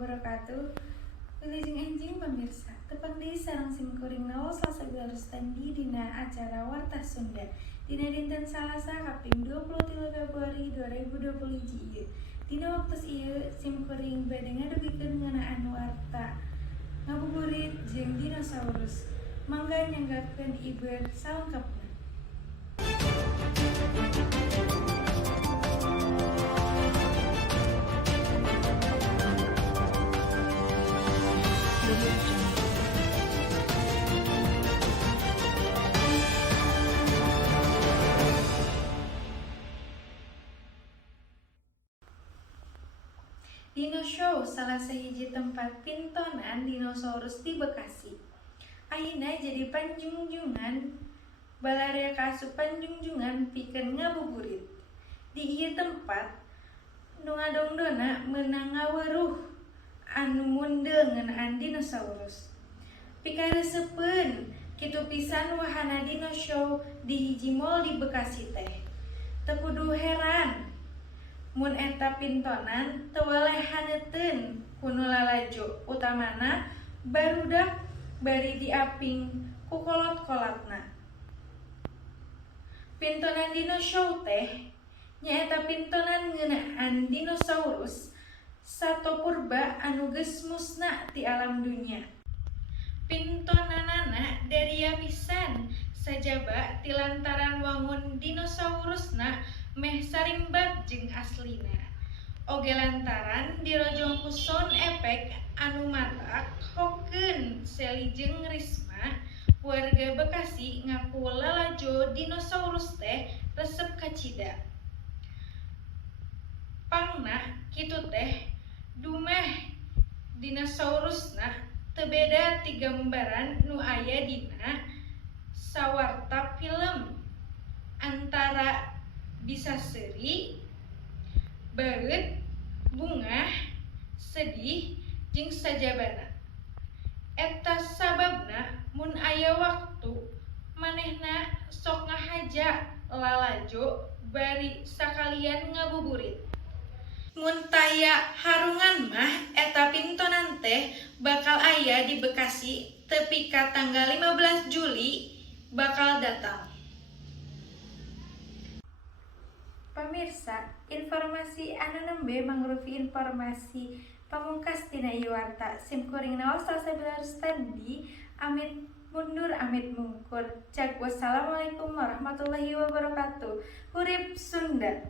wabarakatuh. Wilujeng enjing pemirsa, tepang deui sareng simkuring naos Selasa Bilarustandi dina acara Warta Sunda dina dinten Salasa kaping 23 Februari 2021 ieu. Dina waktos ieu simkuring bade ngadugikeun ngeunaan warta ngabuburit jeung dinosaurus. Mangga nyanggakeun Iber salengkapna. Dino Show salah sahiji tempat pintonan dinosaurus di Bekasi. Ayeuna jadi panjunjungan balarea kaasup panjunjungan pikeun ngabuburit. Di ieu tempat nu ngadongdona meunang ngaweuruh anu mundeung ngeunaan dinosaurus. Pikareusepeun kitu pisan wahana Dino Show di hiji mall di Bekasi teh. Teu kudu heran mun eta pintonan teu waleh haneuteun kunu lalajo, utamana barudak bari diaping ku kolot-kolotna. Pintonan Dino Show teh nyaeta pintonan ngeunaan dinosaurus sato purba anu geus musna ti alam dunya. Pintonanana daria pisan sajaba ti lantaran wangun dinosaurusna meh sarimbat jeung aslina. Oge lantaran dirojong ku sound effect anu matak hokeun Seli jeung Risma, warga Bekasi ngaku lalajo dinosaurus teh resep kacida. Pangna kitu teh dumeh dinosaurusna teu beda ti gambaran nu aya dina sawarta film, antara bisa seuri, baeut, bungah, sedih, jeung sajabana. Eta sababna mun aya waktu manehna sok ngahaja lalajo bari sakalian ngabuburit. Mun taya harungan mah eta pintonan teh bakal aya di Bekasi tepi ka tanggal 15 Juli bakal datang. Pamirsa, informasi anu nembe mangrupi informasi pamungkas tina ieu warta. Simkuring naos Selasa Bilarustandi, amit mundur amit mungkur. Cak wassalamualaikum warahmatullahi wabarakatuh. Hurip Sunda.